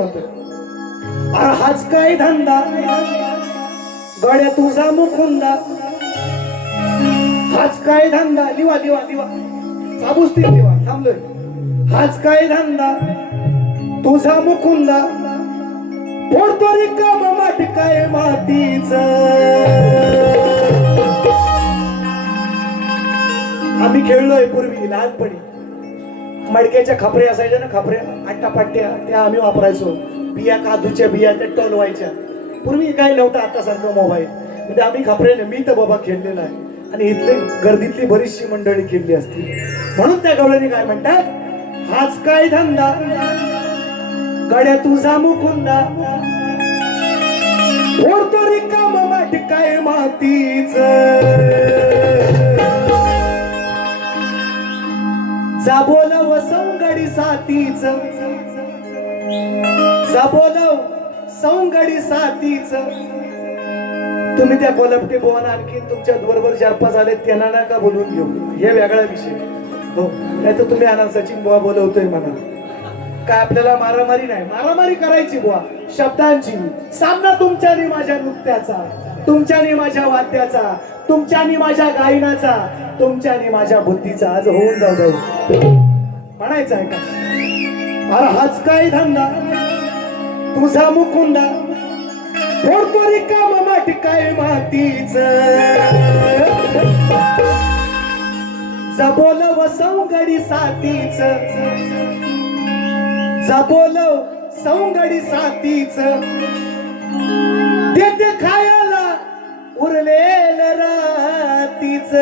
म्हणतोय अरे हाच काय धंदा? गड्या तुझा मुकुंदा. हाच काय धंदा? लिवा लिवा लिवा. चाबूस ते लिवा थांबलोय. हाच काय धंदा? तुझा मुकुंदा. फोडतो रिकाम माट काय मातीच. आम्ही खेळलोय पूर्वी लहानपणी. मडक्याच्या खपरे असायच्या ना खपरे आट्टापाट्ट्या त्या आम्ही वापरायचो. बिया काजूच्या बिया त्या टोलवायच्या. पूर्वी काही नव्हतं आता सारखं मोबाईल. म्हणजे आम्ही खापऱ्याने मी तर बाबा खेळलेला आहे. आणि इथले गर्दीतली बरीचशी मंडळी खेळली असती म्हणून त्या गवळ्याने काय म्हणतात? हाच काय धंदा? गड्या तुझा मुकुंदा. फोडतो रिकाम वाट काय मातीच. जा बोला साथीच जाबोलव हो, सौंगडी साथीच तुम्ही त्या कोलपटे बोवाना आणखी तुमच्या बरोबर चार पाच आले त्यांना नका बोलून घेऊ. हे वेगळा विषय. हो नाही तर तुम्ही आनंद सचिन बुवा बोलवतोय म्हणा काय आपल्याला मारामारी नाही. मारामारी करायची बुवा. शब्दांची. सामना तुमच्यानी माझ्या नृत्याचा. तुमच्यानी माझ्या वाद्याचा. तुमच्यानी माझ्या गायनाचा. तुमच्यानी माझ्या बुद्धीचा. आज होऊन जाऊ जाऊ. म्हणायचं आहे का? अरे हाच काय धंदा? तुझा मुकुंदा? फोडतो रिकाम माटी काय मातीच? जबोलव सौंगडी साथीच. जबोलव सौंगडी साथीच. देते खायला उरलेल रातीच.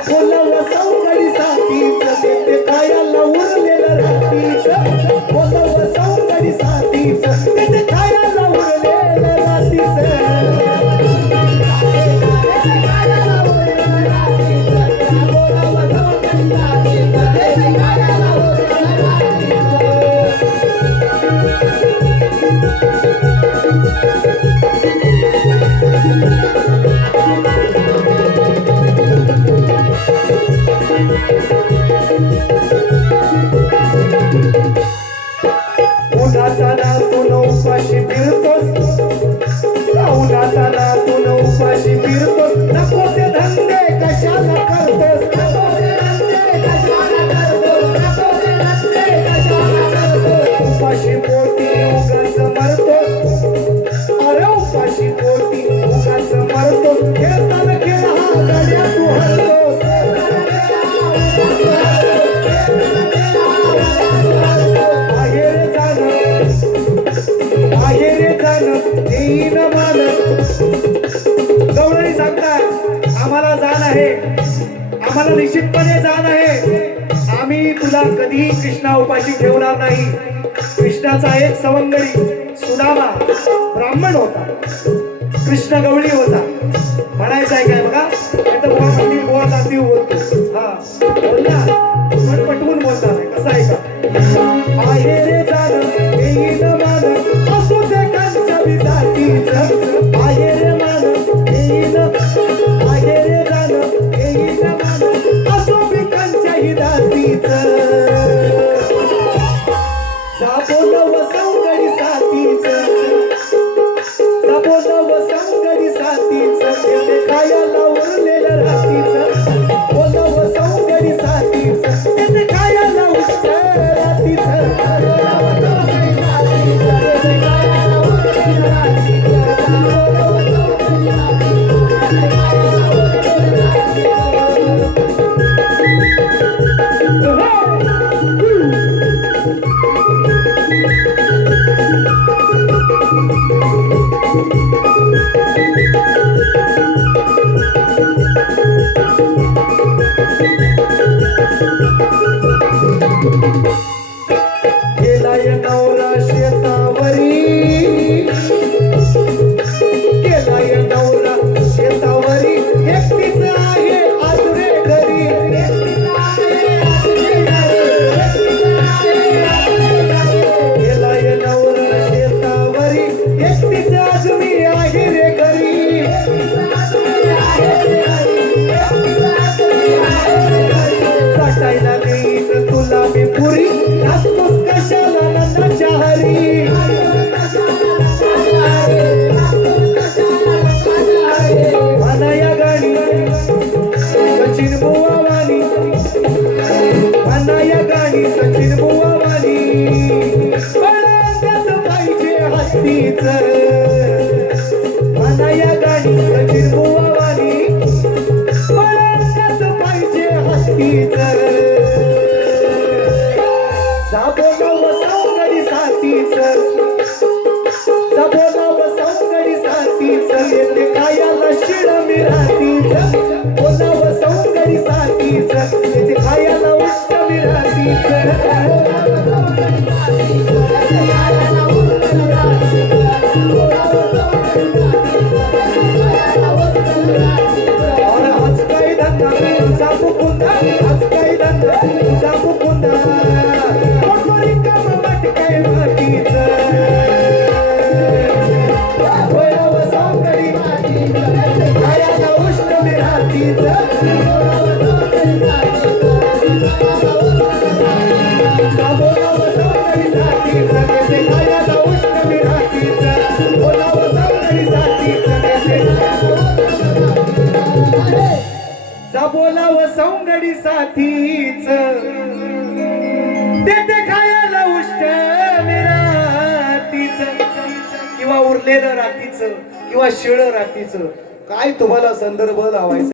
सापोलव सौंगडी बाहेर जाणं देईन मान गवळणी सांगतात आम्हाला जाण आहे. आम्हाला निश्चितपणे जाण आहे. आम्ही तुला कधीही कृष्णा उपाशी ठेवणार नाही. कृष्णाचा एक सवंगडी सुदामा ब्राह्मण होता. कृष्ण गवळी होता. म्हणायचं आहे काय बघा? नाही तर बुवा म्हणतील बुवा जाती बोलतो. हा. बोल ना पण पटवून बोलणार आहे. कसं आहे का? हस्तीचं बोलाव सौंदडी साथीच देते खायला उष्ट रातीच किंवा उरलेलं रातीच किंवा शिळ रातीच काय तुम्हाला संदर्भ लावायचं?